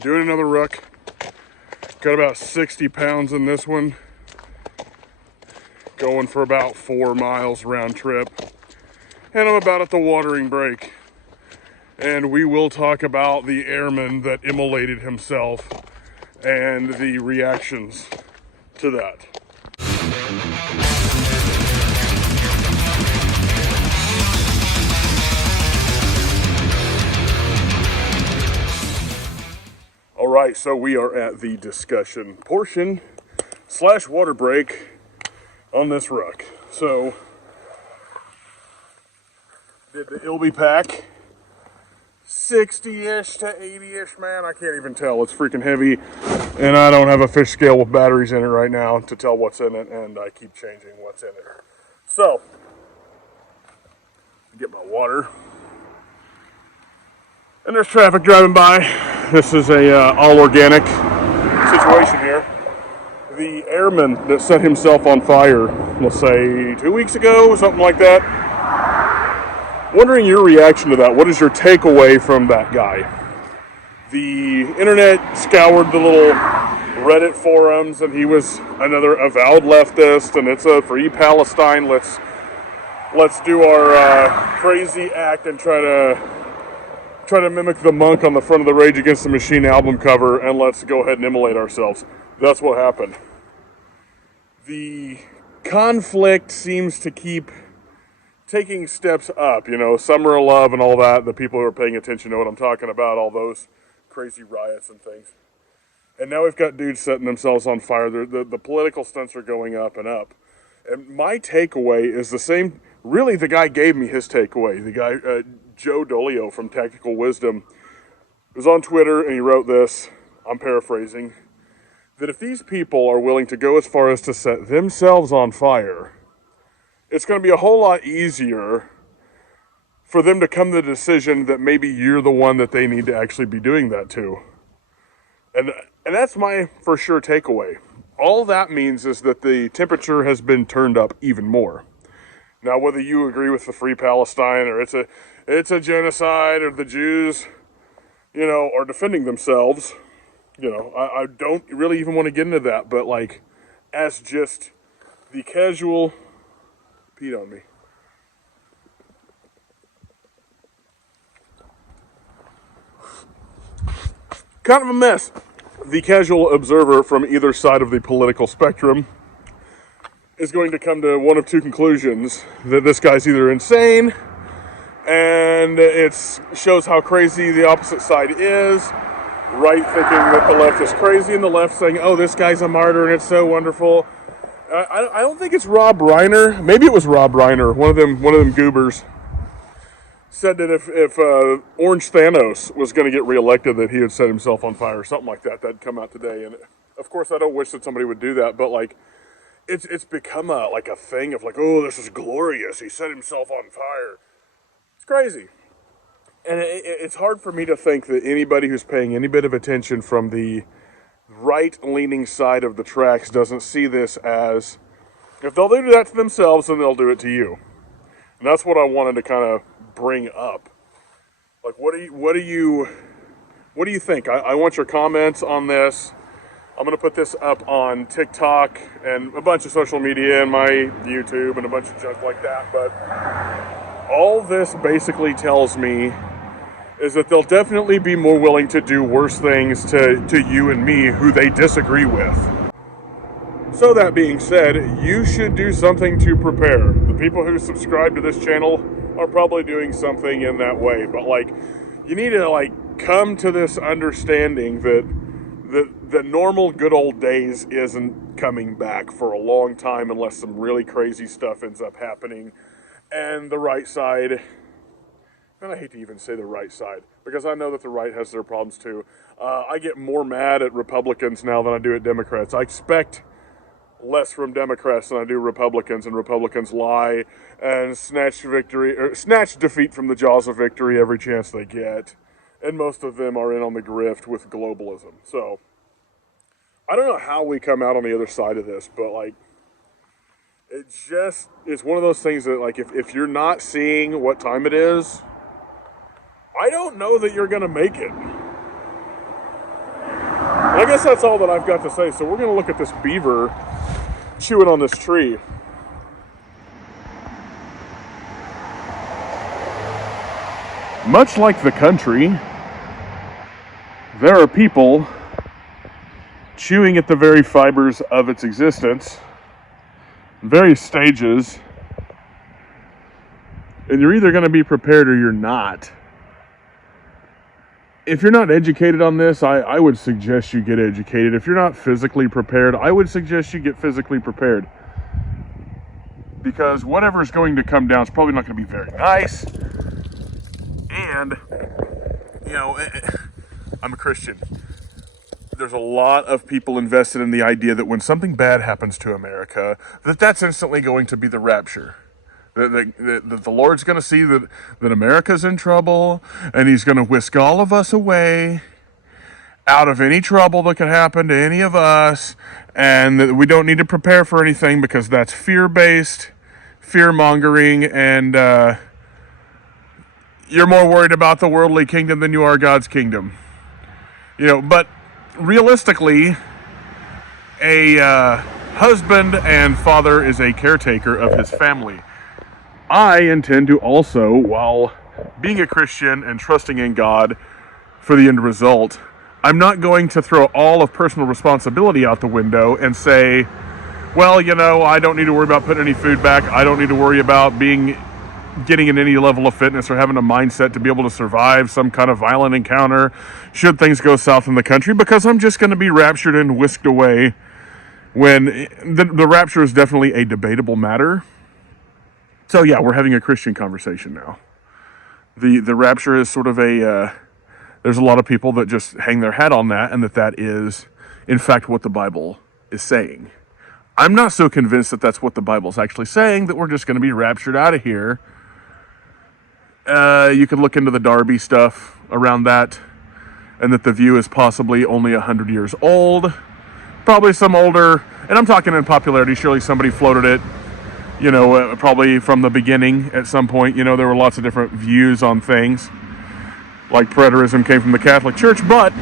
Doing another ruck. Got about 60 pounds in this one. Going for about 4 miles round trip. And I'm about at the watering break. And we will talk about the airman that immolated himself and the reactions to that. All right, so we are at the discussion portion / water break on this ruck. So, did the Ilby pack 60-ish to 80-ish, man? I can't even tell. It's freaking heavy, and I don't have a fish scale with batteries in it right now to tell what's in it, and I keep changing what's in it. So, get my water. And there's traffic driving by. This is a all-organic situation here. The airman that set himself on fire, let's say 2 weeks ago, something like that. Wondering your reaction to that. What is your takeaway from that guy? The internet scoured the little Reddit forums, and he was another avowed leftist, and it's a free Palestine. Let's do our crazy act and try to mimic the monk on the front of the Rage Against the Machine album cover, and let's go ahead and immolate ourselves. That's what happened. The conflict seems to keep taking steps up, Summer of Love and all that. The people who are paying attention know what I'm talking about, all those crazy riots and things. And now we've got dudes setting themselves on fire. The political stunts are going up and up. And my takeaway is the same. Really, the guy gave me his takeaway. The guy, Joe Dolio from Tactical Wisdom, was on Twitter, and he wrote this, I'm paraphrasing, that if these people are willing to go as far as to set themselves on fire, it's going to be a whole lot easier for them to come to the decision that maybe you're the one that they need to actually be doing that to. And that's my for sure takeaway. All that means is that the temperature has been turned up even more. Now, whether you agree with the Free Palestine or it's a genocide or the Jews, are defending themselves, I don't really even want to get into that, but as just the casual... peed on me. Kind of a mess. The casual observer from either side of the political spectrum is going to come to one of two conclusions: that this guy's either insane, and it shows how crazy the opposite side is, right thinking that the left is crazy, and the left saying, oh, this guy's a martyr and it's so wonderful. I don't think it's Rob Reiner. Maybe it was Rob Reiner. One of them goobers said that if Orange Thanos was going to get reelected, that he would set himself on fire or something like that. That'd come out today. And of course, I don't wish that somebody would do that, but it's become a thing of oh, this is glorious. He set himself on fire. It's crazy. And it's hard for me to think that anybody who's paying any bit of attention from the right-leaning side of the tracks doesn't see this as, if they'll do that to themselves, then they'll do it to you. And that's what I wanted to kind of bring up. What do you think? I want your comments on this. I'm going to put this up on TikTok and a bunch of social media and my YouTube and a bunch of junk like that. But all this basically tells me is that they'll definitely be more willing to do worse things to you and me who they disagree with. So that being said, you should do something to prepare. The people who subscribe to this channel are probably doing something in that way. But you need to come to this understanding that the normal good old days isn't coming back for a long time unless some really crazy stuff ends up happening. And the right side... and I hate to even say the right side, because I know that the right has their problems too. I get more mad at Republicans now than I do at Democrats. I expect less from Democrats than I do Republicans, and Republicans lie and snatch defeat from the jaws of victory every chance they get. And most of them are in on the grift with globalism. So, I don't know how we come out on the other side of this, but it's one of those things that if you're not seeing what time it is, I don't know that you're going to make it. I guess that's all that I've got to say. So we're going to look at this beaver chewing on this tree. Much like the country, there are people chewing at the very fibers of its existence, various stages, and you're either going to be prepared or you're not. If you're not educated on this, I would suggest you get educated. If you're not physically prepared, I would suggest you get physically prepared. Because whatever's going to come down is probably not going to be very nice. And, you know, I'm a Christian. There's a lot of people invested in the idea that when something bad happens to America, that's instantly going to be the rapture. That the Lord's going to see that America's in trouble, and he's going to whisk all of us away out of any trouble that could happen to any of us, and that we don't need to prepare for anything because that's fear-based, fear-mongering, and you're more worried about the worldly kingdom than you are God's kingdom. You know, but realistically, a husband and father is a caretaker of his family. I intend to also, while being a Christian and trusting in God for the end result, I'm not going to throw all of personal responsibility out the window and say, well, you know, I don't need to worry about putting any food back. I don't need to worry about getting in any level of fitness or having a mindset to be able to survive some kind of violent encounter should things go south in the country, because I'm just going to be raptured and whisked away. When the rapture is definitely a debatable matter. So yeah, we're having a Christian conversation now. The rapture is sort of there's a lot of people that just hang their hat on that, and that is, in fact, what the Bible is saying. I'm not so convinced that that's what the Bible's actually saying, that we're just going to be raptured out of here. You could look into the Darby stuff around that, and that the view is possibly only 100 years old. Probably some older, and I'm talking in popularity, surely somebody floated it, you know, probably from the beginning at some point. You know, there were lots of different views on things, like preterism came from the Catholic Church, but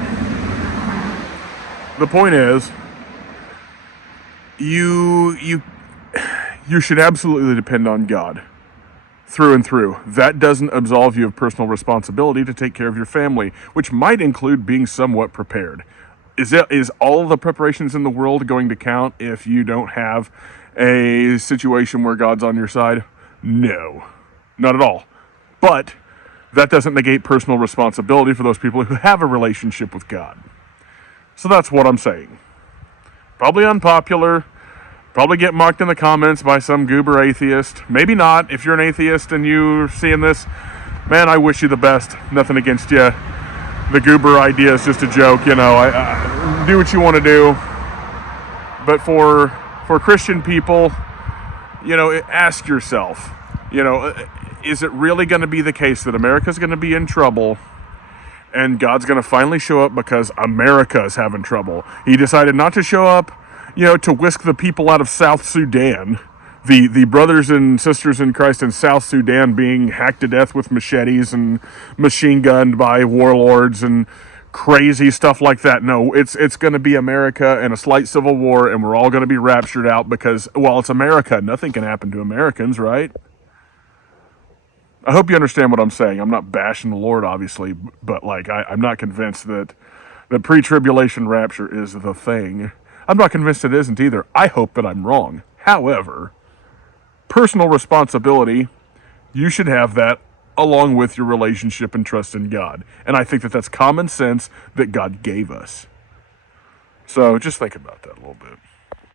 the point is, you should absolutely depend on God through and through. That doesn't absolve you of personal responsibility to take care of your family, which might include being somewhat prepared. Is all the preparations in the world going to count if you don't have a situation where God's on your side? No, not at all. But that doesn't negate personal responsibility for those people who have a relationship with God. So that's what I'm saying. Probably unpopular. Probably get mocked in the comments by some goober atheist. Maybe not. If you're an atheist and you're seeing this, man, I wish you the best. Nothing against you. The goober idea is just a joke, you know. I do what you want to do. But for Christian people, you know, ask yourself, you know, is it really going to be the case that America's going to be in trouble and God's going to finally show up because America's having trouble? He decided not to show up, you know, to whisk the people out of South Sudan, the brothers and sisters in Christ in South Sudan being hacked to death with machetes and machine gunned by warlords and crazy stuff like that. No, it's going to be America and a slight civil war, and we're all going to be raptured out because, well, it's America. Nothing can happen to Americans, right? I hope you understand what I'm saying. I'm not bashing the Lord, obviously, but like I'm not convinced that the pre-tribulation rapture is the thing. I'm not convinced it isn't either. I hope that I'm wrong. However, personal responsibility, you should have that along with your relationship and trust in God. And I think that that's common sense that God gave us. So just think about that a little bit.